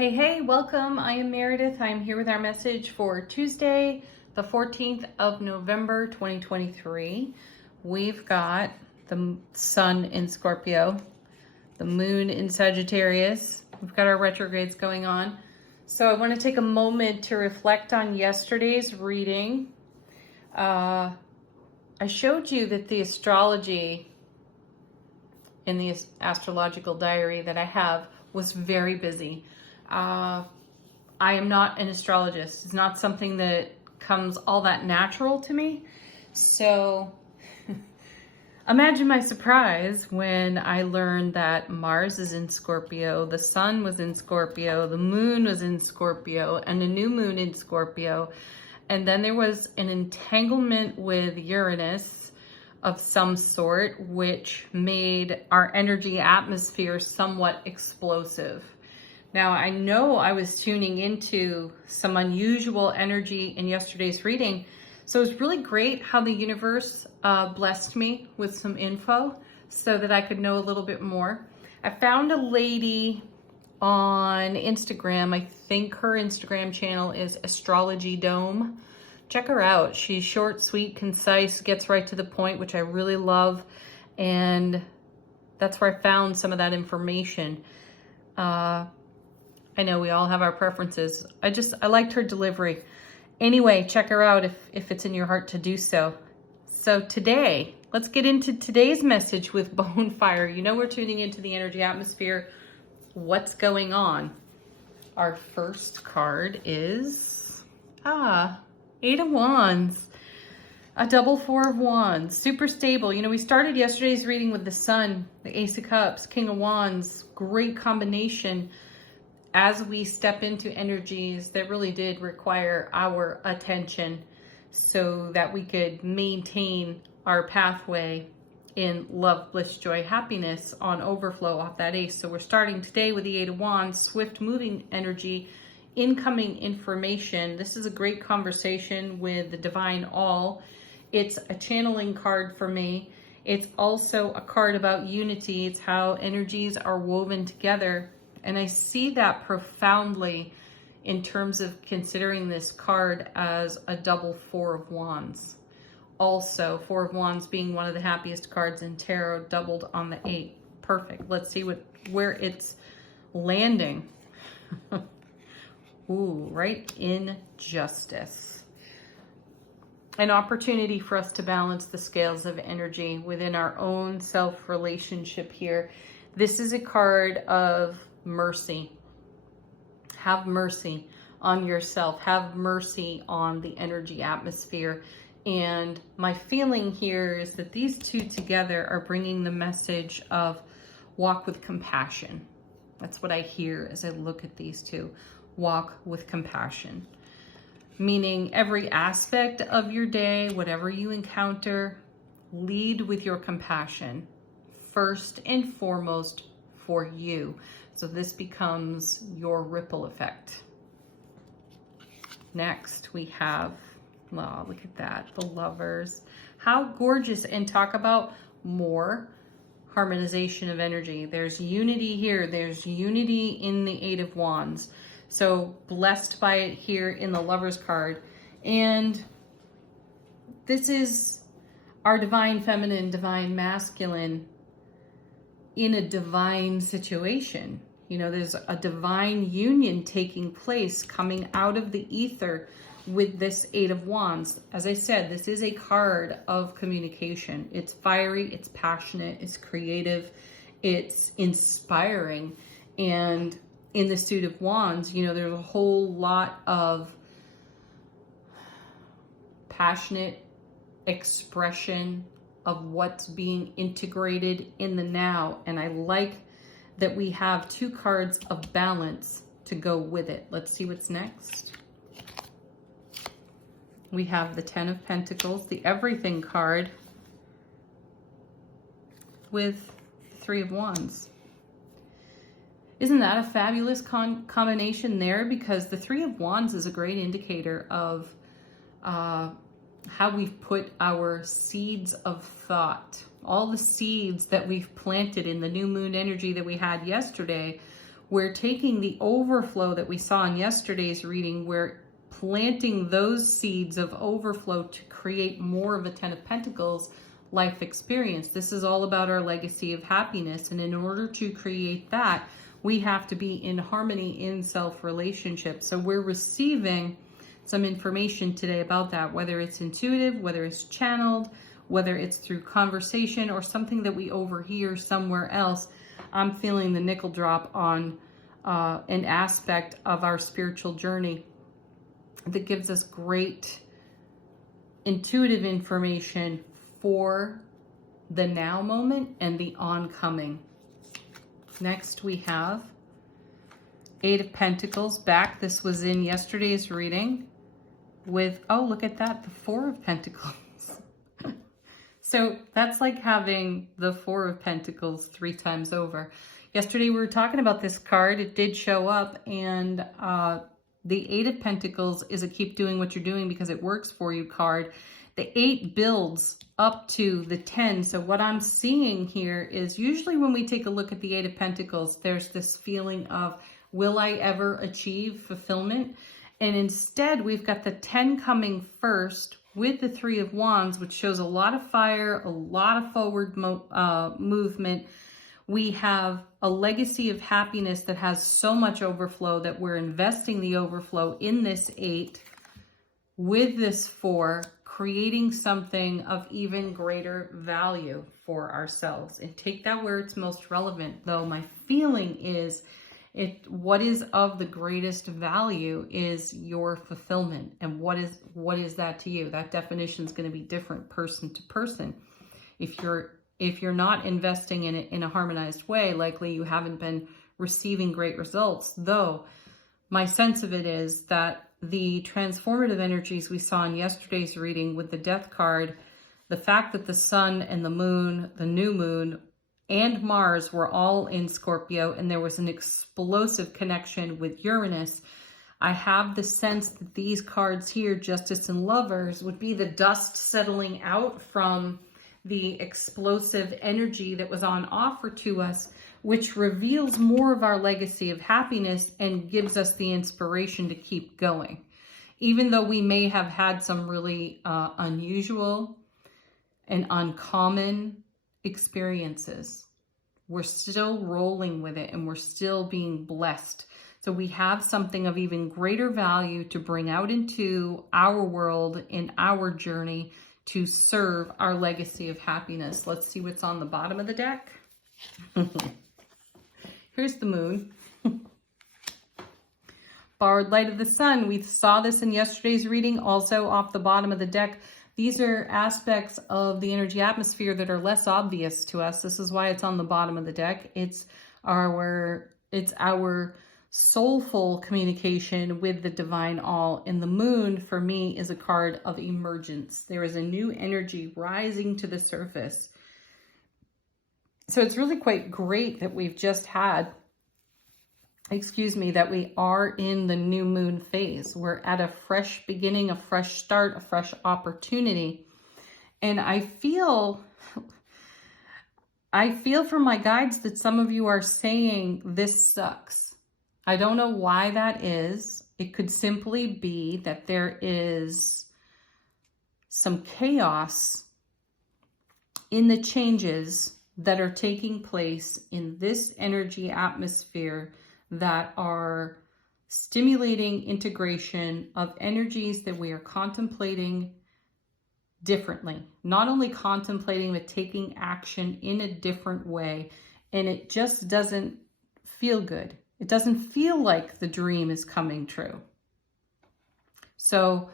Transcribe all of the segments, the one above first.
Hey, welcome. I am Meredith. I'm here with our message for Tuesday, the 14th of November, 2023. We've got the sun in Scorpio, the moon in Sagittarius. We've got our retrogrades going on. So I want to take a moment to reflect on yesterday's reading. I showed you that the astrology in the astrological diary that I have was very busy. I am not an astrologist. It's not something that comes all that natural to me. So imagine my surprise when I learned that Mars is in Scorpio, the sun was in Scorpio, the moon was in Scorpio, and a new moon in Scorpio. And then there was an entanglement with Uranus of some sort, which made our energy atmosphere somewhat explosive. Now, I know I was tuning into some unusual energy in yesterday's reading, so it was really great how the universe blessed me with some info so that I could know a little bit more. I found a lady on Instagram. I think her Instagram channel is Astrology Dome. Check her out. She's short, sweet, concise, gets right to the point, which I really love, and that's where I found some of that information. I know we all have our preferences. I liked her delivery. Anyway, check her out if it's in your heart to do so. So today, let's get into today's message with Bonefire. You know we're tuning into the energy atmosphere. What's going on? Our first card is, Eight of Wands. A double Four of Wands. Super stable. You know, we started yesterday's reading with the Sun, the Ace of Cups, King of Wands. Great combination as we step into energies that really did require our attention so that we could maintain our pathway in love, bliss, joy, happiness on overflow off that ace. So we're starting today with the Eight of Wands, swift moving energy, incoming information. This is a great conversation with the Divine All. It's a channeling card for me. It's also a card about unity. It's how energies are woven together. And I see that profoundly in terms of considering this card as a double Four of Wands. Also, Four of Wands being one of the happiest cards in tarot, doubled on the 8. Perfect. Let's see where it's landing. Ooh, right in Justice. An opportunity for us to balance the scales of energy within our own self-relationship here. This is a card of mercy. Have mercy on yourself. Have mercy on the energy atmosphere. And my feeling here is that these two together are bringing the message of walk with compassion. That's what I hear as I look at these two. Walk with compassion. Meaning every aspect of your day, whatever you encounter, lead with your compassion. First and foremost for you. So this becomes your ripple effect. Next, we have, well, look at that, the Lovers. How gorgeous, and talk about more harmonization of energy. There's unity here. There's unity in the Eight of Wands. So blessed by it here in the Lovers card. And this is our divine feminine, divine masculine in a divine situation. You know, there's a divine union taking place coming out of the ether with this Eight of Wands. As I said, this is a card of communication. It's fiery, it's passionate, it's creative, it's inspiring. And in the Suit of Wands, you know, there's a whole lot of passionate expression of what's being integrated in the now. And I like that we have two cards of balance to go with it. Let's see what's next. We have the Ten of Pentacles, the Everything card, with Three of Wands. Isn't that a fabulous combination there? Because the Three of Wands is a great indicator of how we've put our seeds of thought, all the seeds that we've planted in the new moon energy that we had yesterday We're taking the overflow that we saw in yesterday's reading, we're planting those seeds of overflow to create more of a Ten of Pentacles life experience. This is all about our legacy of happiness. And in order to create that, we have to be in harmony in self-relationship. So we're receiving some information today about that, whether it's intuitive, whether it's channeled, whether it's through conversation or something that we overhear somewhere else. I'm feeling the nickel drop on an aspect of our spiritual journey that gives us great intuitive information for the now moment and the oncoming. Next we have Eight of Pentacles back. This was in yesterday's reading with, oh, look at that, the Four of Pentacles. So that's like having the Four of Pentacles 3 times over. Yesterday we were talking about this card. It did show up, and the Eight of Pentacles is a keep doing what you're doing because it works for you card. The 8 builds up to the 10. So what I'm seeing here is usually when we take a look at the Eight of Pentacles, there's this feeling of, will I ever achieve fulfillment? And instead, we've got the 10 coming first with the 3 of Wands, which shows a lot of fire, a lot of forward movement. We have a legacy of happiness that has so much overflow that we're investing the overflow in this 8 with this 4, creating something of even greater value for ourselves. And take that where it's most relevant, though my feeling is what is of the greatest value is your fulfillment. And what is that to you? That definition is going to be different person to person. If you're not investing in it in a harmonized way, likely you haven't been receiving great results. Though my sense of it is that the transformative energies we saw in yesterday's reading with the Death card, the fact that the sun and the moon, the new moon, and Mars were all in Scorpio, and there was an explosive connection with Uranus, I have the sense that these cards here, Justice and Lovers, would be the dust settling out from the explosive energy that was on offer to us, which reveals more of our legacy of happiness and gives us the inspiration to keep going. Even though we may have had some really unusual and uncommon experiences, we're still rolling with it and we're still being blessed. So we have something of even greater value to bring out into our world, in our journey, to serve our legacy of happiness. Let's see what's on the bottom of the deck. Here's the moon. Borrowed light of the sun. We saw this in yesterday's reading, also off the bottom of the deck. These are aspects of the energy atmosphere that are less obvious to us. This is why it's on the bottom of the deck. It's our soulful communication with the divine all. And the moon, for me, is a card of emergence. There is a new energy rising to the surface. So it's really quite great that we've just had, that we are in the new moon phase. We're at a fresh beginning, a fresh start, a fresh opportunity. And I feel from my guides that some of you are saying this sucks. I don't know why that is. It could simply be that there is some chaos in the changes that are taking place in this energy atmosphere that are stimulating integration of energies that we are contemplating differently. Not only contemplating, but taking action in a different way. And it just doesn't feel good. It doesn't feel like the dream is coming true. So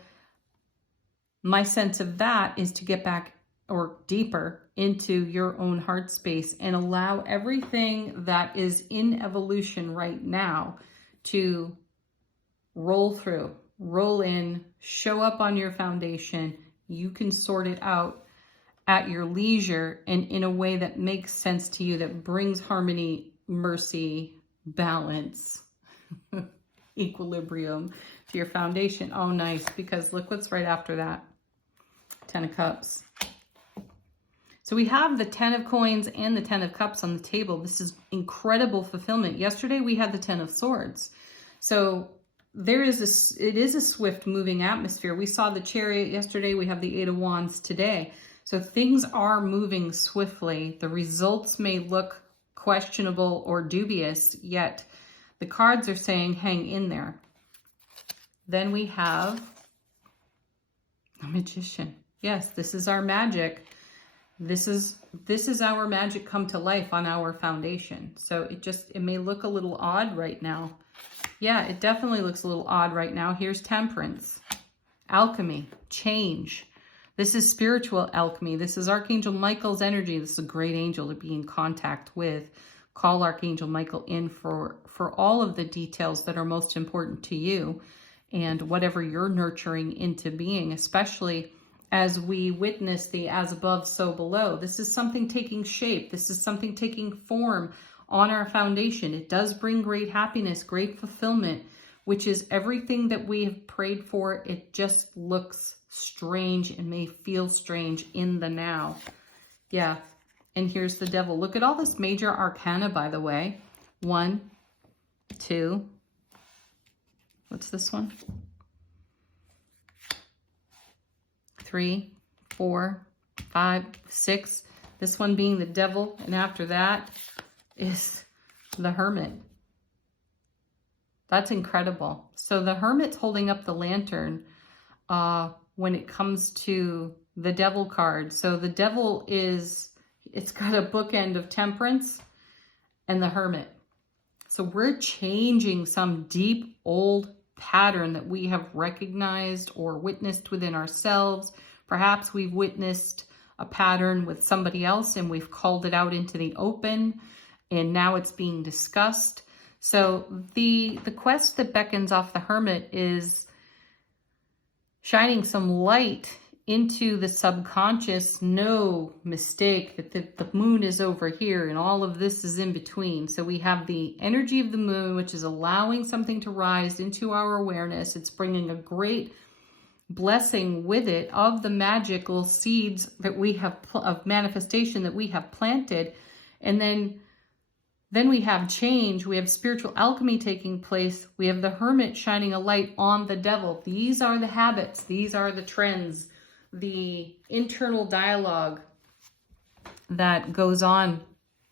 my sense of that is to get back or deeper into your own heart space and allow everything that is in evolution right now to roll through, roll in, show up on your foundation. You can sort it out at your leisure and in a way that makes sense to you, that brings harmony, mercy, balance, equilibrium to your foundation. Oh, nice, because look what's right after that. 10 of Cups. So we have the 10 of coins and the 10 of cups on the table. This is incredible fulfillment. Yesterday we had the 10 of swords. So it is a swift moving atmosphere. We saw the chariot yesterday. We have the 8 of wands today. So things are moving swiftly. The results may look questionable or dubious, yet the cards are saying hang in there. Then we have a magician. Yes, this is our magic. This is our magic come to life on our foundation. So it may look a little odd right now. Yeah, it definitely looks a little odd right now. Here's temperance, alchemy, change. This is spiritual alchemy. This is Archangel Michael's energy. This is a great angel to be in contact with. Call Archangel Michael in for all of the details that are most important to you and whatever you're nurturing into being, especially as we witness the as above, so below. This is something taking shape. This is something taking form on our foundation. It does bring great happiness, great fulfillment, which is everything that we have prayed for. It just looks strange and may feel strange in the now. Yeah. And here's the devil. Look at all this major arcana, by the way. 1, 2. What's this one? 3, 4, 5, 6. This one being the devil. And after that is the hermit. That's incredible. So the hermit's holding up the lantern when it comes to the devil card. So the devil it's got a bookend of temperance and the hermit. So we're changing some deep old pattern that we have recognized or witnessed within ourselves. Perhaps we've witnessed a pattern with somebody else and we've called it out into the open and now it's being discussed. So the quest that beckons off the hermit is shining some light into the subconscious. No mistake that the moon is over here and all of this is in between. So we have the energy of the moon, which is allowing something to rise into our awareness. It's bringing a great blessing with it of the magical seeds that we have, of manifestation that we have planted. And then we have change. We have spiritual alchemy taking place. We have the hermit shining a light on the devil. These are the habits. These are the trends, the internal dialogue that goes on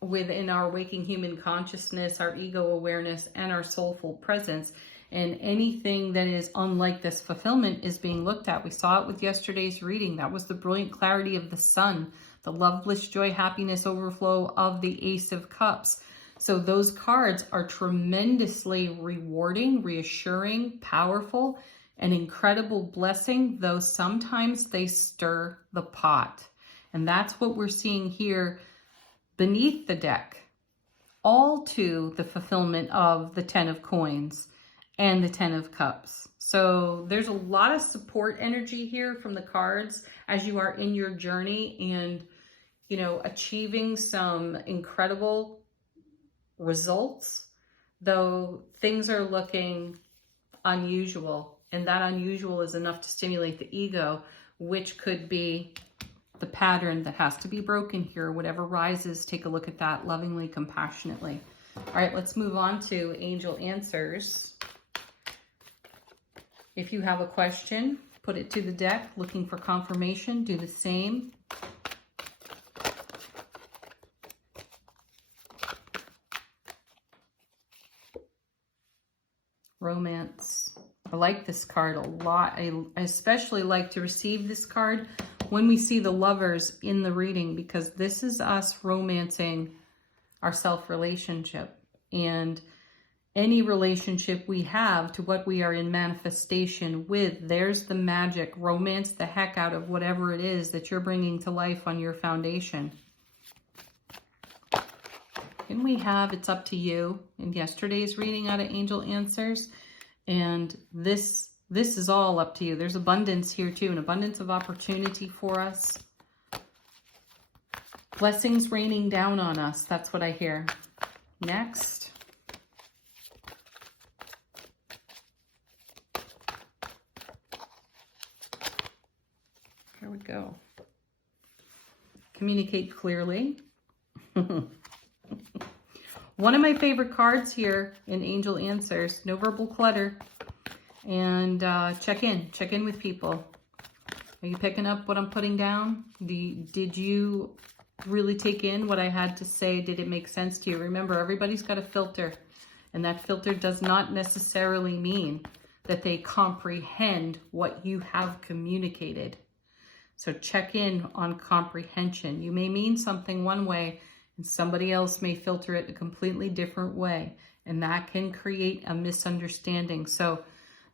within our waking human consciousness, our ego awareness, and our soulful presence. And anything that is unlike this fulfillment is being looked at. We saw it with yesterday's reading. That was the brilliant clarity of the sun, the love, bliss, joy, happiness, overflow of the Ace of Cups. So those cards are tremendously rewarding, reassuring, powerful, an incredible blessing, though sometimes they stir the pot. And that's what we're seeing here beneath the deck, all to the fulfillment of the 10 of coins and the 10 of cups. So there's a lot of support energy here from the cards as you are in your journey and, you know, achieving some incredible results, though things are looking unusual. And that unusual is enough to stimulate the ego, which could be the pattern that has to be broken here. Whatever rises, take a look at that lovingly, compassionately. All right, let's move on to angel answers. If you have a question, put it to the deck. Looking for confirmation, do the same. Romance. I like this card a lot. I especially like to receive this card when we see the lovers in the reading, because this is us romancing our self-relationship and any relationship we have to what we are in manifestation with. There's the magic. Romance the heck out of whatever it is that you're bringing to life on your foundation. And we have It's Up to You in yesterday's reading out of Angel Answers. And this is all up to you. There's abundance here too, an abundance of opportunity for us. Blessings raining down on us. That's what I hear. Next. Here we go. Communicate clearly. One of my favorite cards here in Angel Answers, no verbal clutter. And check in with people. Are you picking up what I'm putting down? Did you really take in what I had to say? Did it make sense to you? Remember, everybody's got a filter, and that filter does not necessarily mean that they comprehend what you have communicated. So check in on comprehension. You may mean something one way, and somebody else may filter it a completely different way, and that can create a misunderstanding. So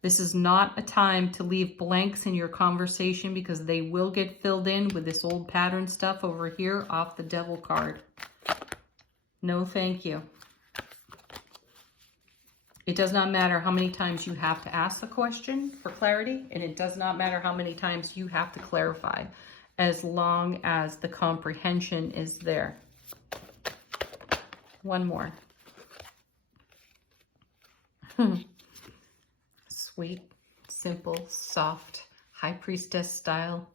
this is not a time to leave blanks in your conversation, because they will get filled in with this old pattern stuff over here off the Devil card. No, thank you. It does not matter how many times you have to ask the question for clarity, and it does not matter how many times you have to clarify, as long as the comprehension is there. One more. Sweet, simple, soft, High Priestess style.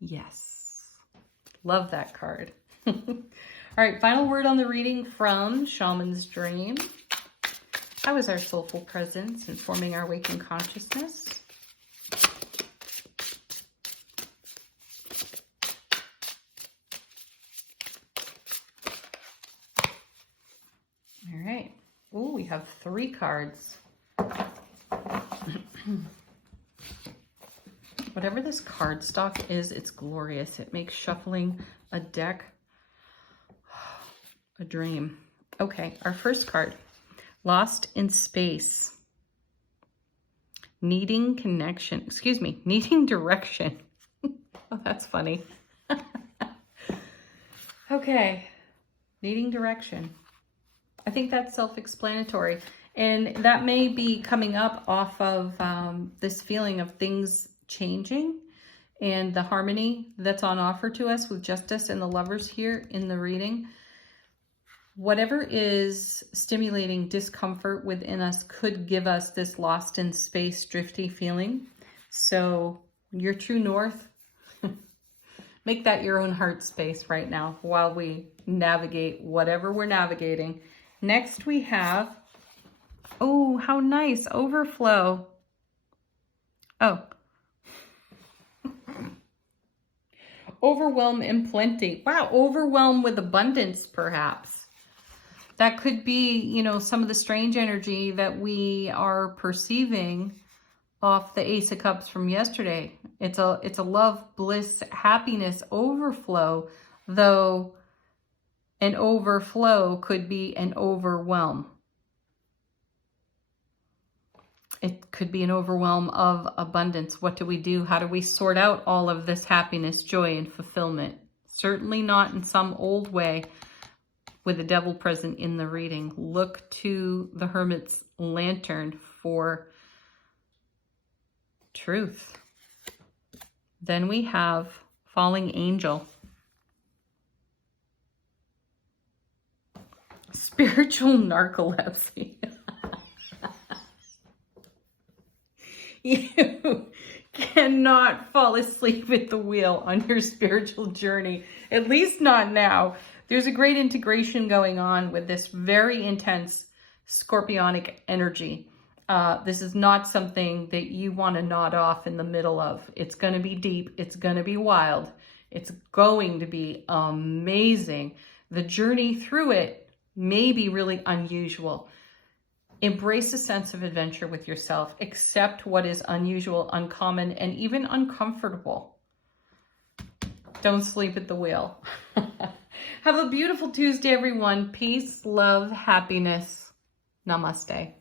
Yes. Love that card. All right, final word on the reading from Shaman's Dream. How is our soulful presence informing our waking consciousness? All right. Oh, we have 3 cards. Whatever this card stock is, it's glorious. It makes shuffling a deck a dream. Okay, our first card. Lost in space. Needing connection. Excuse me, needing direction. Oh, that's funny. Okay, needing direction. I think that's self-explanatory. And that may be coming up off of this feeling of things changing and the harmony that's on offer to us with Justice and the Lovers here in the reading. Whatever is stimulating discomfort within us could give us this lost in space, drifty feeling. So your true north, make that your own heart space right now while we navigate whatever we're navigating. Next we have, oh, how nice, overflow. Oh. Overwhelm in plenty. Wow, overwhelm with abundance, perhaps. That could be, you know, some of the strange energy that we are perceiving off the Ace of Cups from yesterday. It's a love, bliss, happiness overflow, though an overflow could be an overwhelm. It could be an overwhelm of abundance. What do we do? How do we sort out all of this happiness, joy, and fulfillment? Certainly not in some old way with the Devil present in the reading. Look to the Hermit's lantern for truth. Then we have Falling Angel. Spiritual narcolepsy. You cannot fall asleep at the wheel on your spiritual journey, at least not now. There's a great integration going on with this very intense scorpionic energy. This is not something that you want to nod off in the middle of. It's going to be deep. It's going to be wild. It's going to be amazing. The journey through it may be really unusual. Embrace a sense of adventure with yourself. Accept what is unusual, uncommon, and even uncomfortable. Don't sleep at the wheel. Have a beautiful Tuesday, everyone. Peace, love, happiness. Namaste.